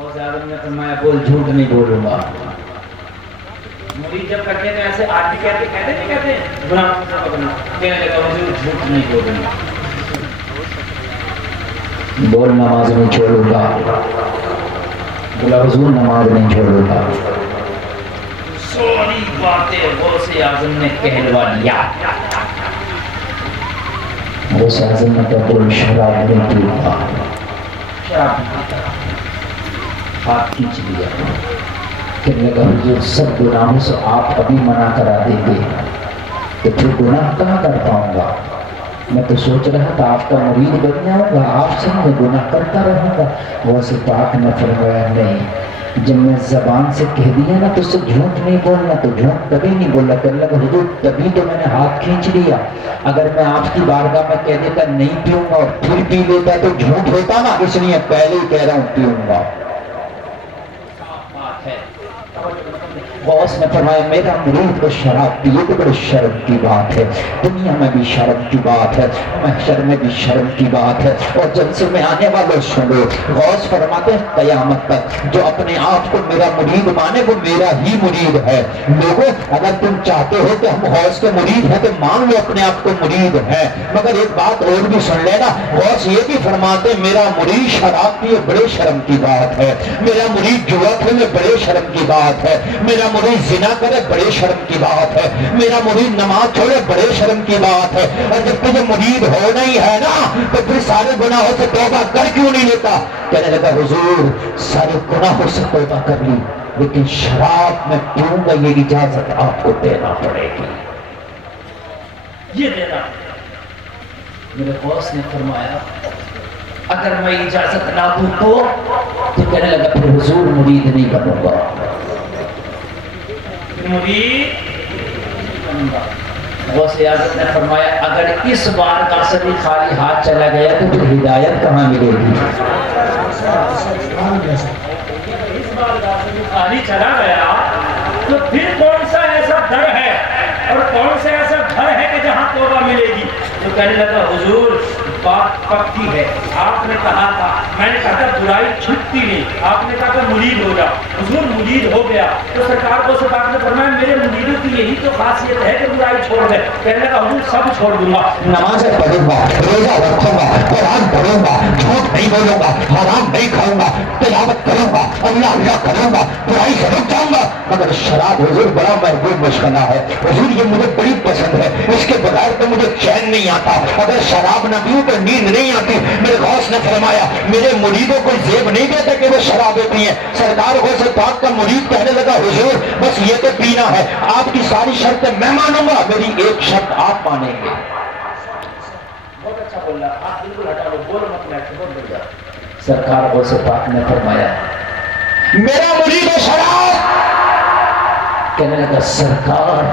غوث اعظم نے فرمایا بول جھوٹ نہیں بولوں گا. مرید جب کرتے ہیں تو ایسے آج بھی کہتے نہیں کہتے گناہ کہنے لگا حضور جھوٹ نہیں بولوں گا. بول نماز نہیں چھوڑوں گا. بولا حضور نماز نہیں چھوڑوں گا. ساری باتیں غوث اعظم نے کہلوا لیا. غوث اعظم نے کہا بول شراب نہیں پیوں گا. شراب نہیں پیتا. ہاتھ کھینچ لیا. کہنے لگا حضور سب گناہوں سے آپ ابھی منع کرا دیں گے تو پھر گناہ کہاں کر پاؤں گا. میں تو سوچ رہا تھا آپ کا مرید بن جاؤں گا, آپ سے میں گناہ کرتا رہوں گا. غوث پاک نے فرمایا نہیں, جب میں زبان سے کہہ دیا نا تو اس سے جھوٹ نہیں بولنا, تو جھوٹ کبھی نہیں بولنا. کہنے لگا حضور تبھی تو میں نے ہاتھ کھینچ لیا. اگر میں آپ کی بارگاہ میں کہہ دیتا نہیں پیوں گا اور پھر پی لیتا تو جھوٹ ہوتا نا, اس لیے پہلے ہی کہہ رہا ہوں پیوں گا. غوث نے فرمایا میرا مرید کو شراب پیے تو بڑی شرم کی بات ہے, دنیا میں بھی شرم کی بات ہے, محشر میں بھی شرم کی بات ہے. اور جلسے میں آنے والوں سنو, غوث فرماتے ہیں قیامت تک جو اپنے آپ کو میرا مرید مانے وہ میرا ہی مرید ہے. لوگوں اگر تم چاہتے ہو کہ ہم غوث کے مرید ہیں تو مان لو اپنے آپ کو مرید ہیں, مگر ایک بات اور بھی سن لینا, غوث یہ بھی فرماتے میرا مرید شراب پیے بڑے شرم کی بات ہے, میرا مرید جوا کھیلے بڑے شرم کی بات ہے, میرا مرید زنا کرے بڑے شرم کی بات ہے, میرا مرید نماز چھوڑے بڑے شرم کی بات ہے. اور جب تجھے مرید ہونا ہی ہے نا تو پھر سارے گناہوں سے توبہ کر کیوں نہیں لیتا. کہنے لگا حضور سارے گناہوں سے توبہ کر لی لیکن شراب میں پیوں گا یہ اجازت آپ کو دینا پڑے گی, یہ دینا. میرے غوث نے فرمایا اگر میں اجازت نہ دوں تو کہنے لگا پھر حضور مرید نہیں بنوں گا. غوث اعظم نے فرمایا اگر اس بار کا سبھی خالی ہاتھ چلا گیا تو پھر ہدایت کہاں ملے گی. اس بار کا سبھی خالی چلا گیا تو پھر کون سا ایسا گھر ہے اور کون سا ایسا گھر ہے کہ جہاں توبہ ملے گی. تو کہنے لگا حضور بات پکی ہے, آپ نے کہا تھا, میں نے کہا تھا برائی چھٹتی نہیں, آپ نے کہا تھا مرید ہو جا. حضور مرید ہو گیا تو سرکار کو نے فرمایا میرے مریدوں کی یہی تو خاصیت ہے کہ برائی چھوڑ دے. کہنے لگا حضور سب چھوڑ دوں گا, نمازیں پڑھوں گا, روزہ رکھوں گا, قرآن پڑھوں گا, جھوٹ نہیں بولوں گا, حرام نہیں کھاؤں گا, تلاوت کروں گا, اللہ اللہ کروں گا, برائی سے رک جاؤں گا. مگر شراب حضور بڑا محبوب مشغلہ ہے, حضور یہ مجھے بڑی پسند ہے, اس کے بغیر تو مجھے چین نہیں آتا, اگر شراب نہ پیوں تو نیند نہیں آتی. میرے غوث نے فرمایا میرے مریدوں کو زیب نہیں دیتا کہ وہ شرابیں پیئیں. سرکار غوث پاک کا مرید کہنے لگا حضور بس یہ تو پینا ہے, آپ کی ساری شرطیں میں مانوں گا, میری ایک شرط آپ مانیں گے. بہت اچھا بول رہا, آپ بالکل ہٹا لو, بولو مت, میں بہت بڑھ جاؤ. سرکار غوث پاک نے فرمایا میرا مرید ہے شراب. کہنے لگا سرکار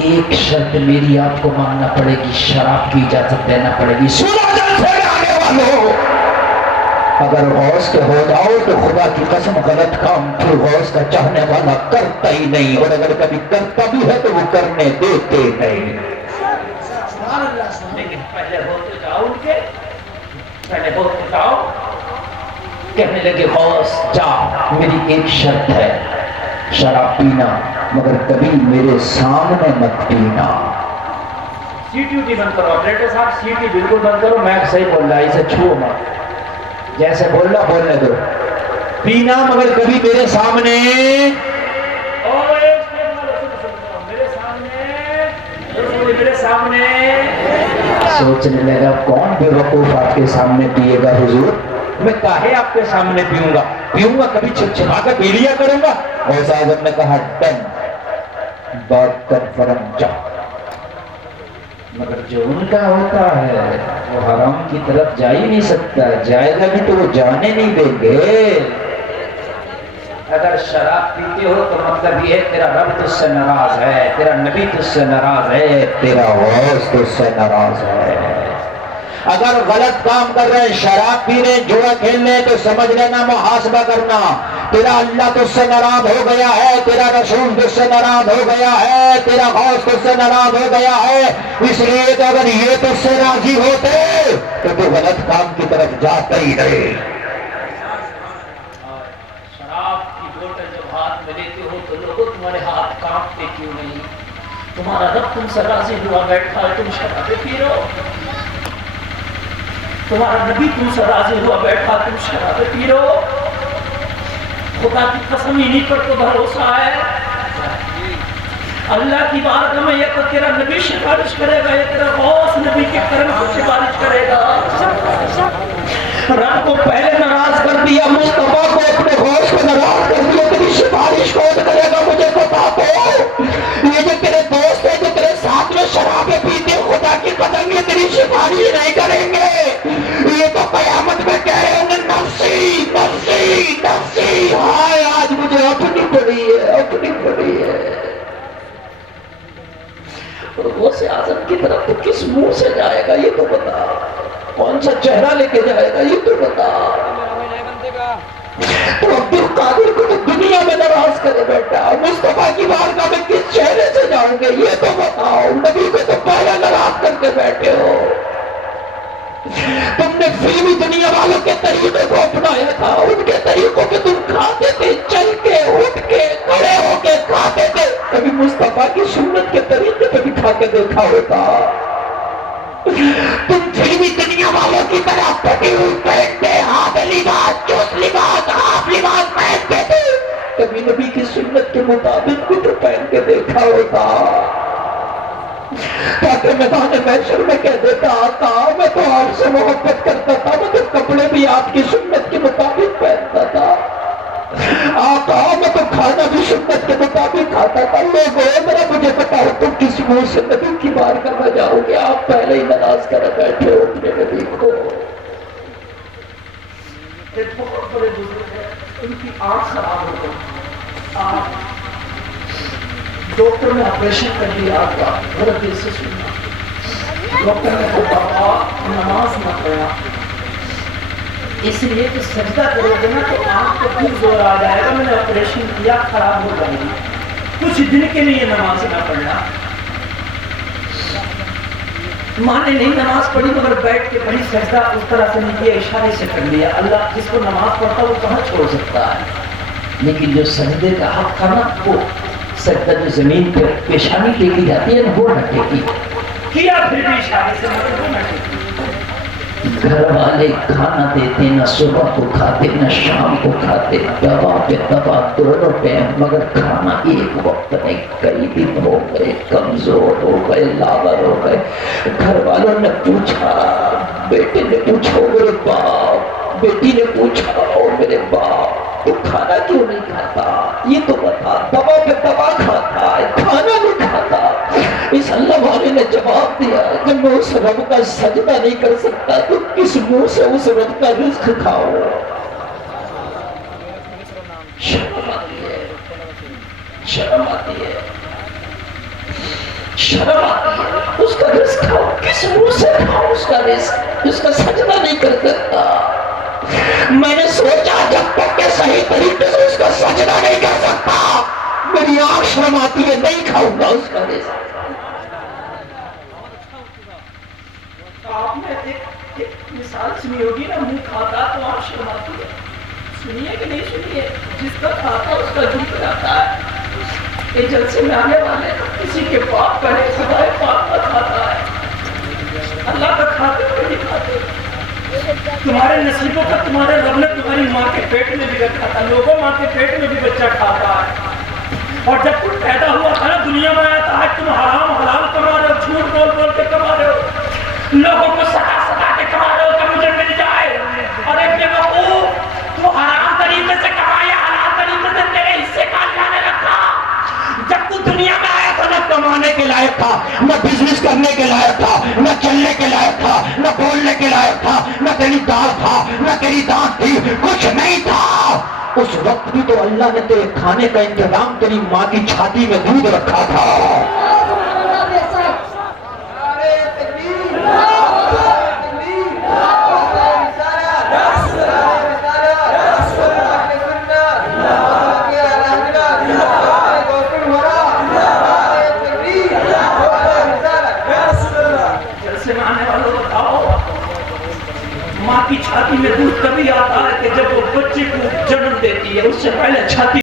ایک شرط میری آپ کو ماننا پڑے گی, شراب کی اجازت دینا پڑے گی. سنا جلسے میں آنے والوں, اگر غوث کے ہو جاؤ تو خدا کی قسم غلط کام پھر غوث کا چاہنے والا کرتا ہی نہیں, اور اگر کبھی کرتا بھی ہے تو وہ کرنے دیتے نہیں. لیکن پہلے ہوتے جاؤ ان کے, پہلے ہوتے جاؤ. کہنے لگے غوث جا میری ایک شرط ہے, شراب پینا مگر کبھی میرے سامنے مت پینا. سیٹی ویٹی بند کرو آپریٹر صاحب, سیٹی بالکل بند کرو, میں صحیح بول رہا, اسے چھو مت, جیسے بول رہا بولنے دو. پینا مگر کبھی میرے سامنے, اور میرے سامنے, میرے سامنے. سوچنے لگا کون بے وقوف آپ کے سامنے پیے گا حضور, میں کاہے آپ کے سامنے پیوں گا, پیوں گا کبھی چھپا کے پی لیا کروں گا. غوث اعظم نے کہا ڈن, بات کنفرم, جا. مگر جو ان کا ہوتا ہے وہ حرام کی طرف جا ہی نہیں سکتا, جائے گا بھی تو وہ جانے نہیں دیں گے. اگر شراب پیتے ہو تو مطلب یہ ہے تیرا رب تجھ سے ناراض ہے, تیرا نبی تجھ سے ناراض ہے, تیرا غوث تجھ سے ناراض ہے. اگر غلط کام کر رہے ہیں, شراب پی رہے, جوا کھیل رہے, تو سمجھ لینا محاسبہ کرنا, تیرا اللہ تجھ سے ناراض ہو گیا ہے, تیرا رسول تجھ سے ناراض ہو گیا ہے, تیرا غوث تجھ سے ناراض ہو گیا ہے. اس لیے کہ اگر یہ تجھ سے راضی ہوتے تو تو غلط کام کی طرف جاتا ہی نہیں. تمہارا رب تم سے راضی ہوا بیٹھا ہے، تم شرابیں پی رہے ہو. تمہارا نبی تم سے راضی ہوا بیٹھا، تم شرابیں پی رہے ہو. خدا کی قسم انہیں پر تو بھروسہ ہے. اللہ کی بارگاہ میں یہ تو تیرا نبی سفارش کرے گا، یہ تیرا غوث نبی کے کرم کو سفارش کرے گا. رب کو پہلے ناراض کر دیا، مصطفیٰ کو اپنے غوث کو ناراض کر دیا، تیری سفارش کون کرے گا مجھے بتا دو. یہ جو تیرے دوست ہیں جو تیرے ساتھ میں شرابیں پیتے، خدا کی قسم یہ تیری سفارش نہیں کریں گے. یہ تو قیامت میں کہہ رہے ہوں گے نفسی نفسی نفسی. ہائے آج مجھے اپنی پڑی ہے، اپنی پڑی ہے. اور غوث اعظم کی طرف تو کس منہ سے جائے گا یہ تو بتا. کون سا چہرہ لے کے جائے گا یہ تو بتا. تو عبد القادر کو تو دنیا میں ناراض کرے بیٹھا، مصطفیٰ کی بارگاہ میں کس چہرے سے جائیں گے یہ تو بتاؤ. نبی کو تو پہلے ناراض کر کے بیٹھے ہو. تم نے فلمی دنیا والوں کے طریقے کو اپنایا تھا، ان کے طریقوں کے تم کھاتے تھے، چل کے اٹھ کے کھڑے ہو کے کھاتے تھے. کبھی مصطفیٰ کی سنت کے طریقے پہ بھی کھا کے دیکھا ہوتا. تم فلمی دنیا والوں کی طرح پھٹی ہوئی پہنتے، ہاتھ لباس چوس لباس ہاف لباس پہنتے تھے. کبھی نبی کی سنت کے مطابق بھی تو پہن کے دیکھا ہوتا تاکہ میدان محشر میں کہہ دیتا آقا میں تو آپ سے محبت کرتا تھا، میں تو کپڑے بھی آپ کی سنت کے مطابق پہنتا تھا. آقا میں تو کھانا بھی سنت کے مطابق کھاتا تھا. لوگوں میرا مجھے بتاؤ تم کس منہ سے نبی کی بارگاہ میں جاؤ گے؟ آپ پہلے ہی ناراض کر بیٹھے ہو اپنے نبی کو. ایک بہت بڑے بزرگ ہیں، ان کی آنکھ خراب ہو گئی. ڈاکٹر نے آپریشن کر دیا آپ کا، بڑا دل سے سننا. ڈاکٹر نے کہا نماز نہ پڑھنا، اس لیے کہ سجدہ کرو گے نا تو آنکھ کو پھر زور آ جائے گا. میں نے آپریشن کیا، خراب ہو جائے گی. کچھ دن کے لیے نماز نہ پڑھنا. ماں نے نہیں نماز پڑھی مگر بیٹھ کے پڑھی، سجدہ اس طرح سے نہیں کیا، اشارے سے کر لیا. اللہ جس کو نماز پڑھتا وہ کہاں چھوڑ سکتا ہے. لیکن جو سجدے کا حق تھا نا، وہ سجدہ جو زمین پہ پیشانی ٹیکی جاتی ہے نا وہ نہ ٹیکی کیا، پھر بھی اشارے سے وہ نہ ٹیکی. گھر والے کھانا دیتے، نہ صبح کو کھاتے نہ شام کو کھاتے، دوا پہ دوا دونوں ٹائم، مگر کھانا ایک وقت نہیں. کئی دن ہو گئے، کمزور ہو گئے، لاغر ہو گئے. گھر والوں نے پوچھا، بیٹے نے پوچھا میرے باپ، بیٹی نے پوچھا میرے باپ تو کھانا کیوں نہیں کھاتا یہ تو بتا. دوا پہ دوا کھاتا ہے، کھانا نہیں کھاتا. اس اللہ والے نے جواب دیا جب میں اس رب کا سجدہ نہیں کر سکتا تو کس منہ سے اس رب کا رزق کھاؤ. شرم آتی ہے، شرم آتی ہے، شرم آتی ہے. اس کا رزق کھاؤ، کس منہ سے کھاؤ اس کا رزق؟ اس کا سجدہ نہیں کر سکتا. میں نے سوچا جب تک کہ صحیح طریقے سے اس کا سجدہ نہیں کر سکتا میری آنکھ شرم آتی ہے، نہیں کھاؤں گا اس کا رزق. آپ نے ایک مثال سنی ہوگی نا، منہ کھاتا تو آنکھ شرم آتی ہے. سنیے کہ نہیں سنیے؟ جس کا کھاتا اس کا دل جاتا ہے. یہ جلسے میں آنے والے کسی کے پاک کا ہے، خدائے پاک کا کھاتا ہے، اللہ کا کھاتے ہوئے نہیں کھاتے. تمہارے نصیبوں کا تمہارے رب نے تمہاری ماں کے پیٹ میں بھی رکھا تھا. لوگوں ماں کے پیٹ میں بھی بچہ کھاتا ہے. اور جب تم پیدا ہوا تھا نا دنیا میں آیا تھا، آج تم حرام حلال کما رہے ہو، جھوٹ بول بول کے کما رہے ہو، لوگوں کو ستا ستا کے کما رہے ہو کہ مجھے مل جائے. اور ایک جگہ تو حرام طریقے سے کمایا، حلال طریقے سے تیرے حصے کا اللہ نے رکھا. جب تو دنیا میں آیا تھا نہ کمانے کے لائق تھا، نہ بزنس کرنے کے لائق تھا، نہ چلنے کے لائق تھا، نہ بولنے کے لائق تھا، نہ تیری دال تھا، نہ تیری دانت تھی، کچھ نہیں تھا. اس وقت بھی تو اللہ نے تیرے کھانے کا انتظام تیری ماں کی چھاتی میں دودھ رکھا تھا. ماں کی چھاتی میں دودھ کبھی آتا ہے کہ جب وہ بچے کو جنم دیتی ہے، اس سے پہلے چھاتی